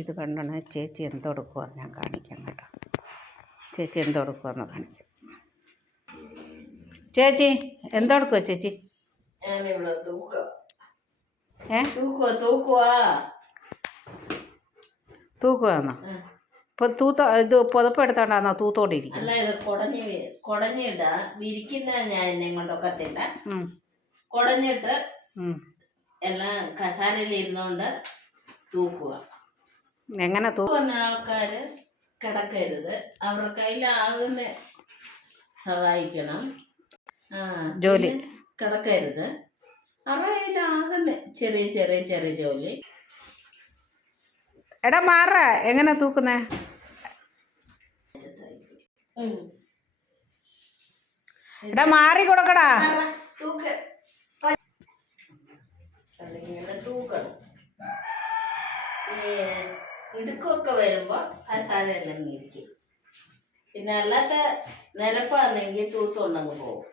ഇത് കണ്ടാണ് ചേച്ചി എന്തെടുക്കുവാന്ന് ഞാൻ കാണിക്കാം കേട്ടോ. ചേച്ചി എന്തെടുക്കുവാന്ന് കാണിക്കാം. ചേച്ചി എന്തെടുക്കുവാ ചേച്ചി? തൂക്കുവാന്നോ? ഇപ്പം ഇത് പുതപ്പ് എടുത്തോണ്ടാന്നോ തൂത്തോണ്ടിരിക്കും? അല്ല, ഇത് കുടഞ്ഞിട വിരിക്കുന്ന ഞാൻ എന്നെ കൊണ്ടൊക്കത്തില്ല. കുടഞ്ഞിട്ട് എല്ലാം കസാരയിൽ ഇരുന്നോണ്ട് തൂക്കുക. എങ്ങനെ തൂക്കുന്ന ആൾക്കാര് കിടക്കരുത്, അവരുടെ കയ്യിലാകുന്ന സഹായിക്കണം. ജോലി കിടക്കരുത്, അവരുടെ കയ്യിലാകുന്ന ചെറിയ ചെറിയ ചെറിയ ജോലി. എടാ മാറ, എങ്ങനെ തൂക്കുന്നേ? എടാ മാറി കൊടുക്കടാ. തൂക്കണം. ഇടുക്കൊക്കെ വരുമ്പോ കസാരയെല്ലാം ഇരിക്കും. പിന്നെ അല്ലാത്ത നിരപ്പാണെങ്കിൽ തൂത്തുകൊണ്ടങ്ങ് പോകും.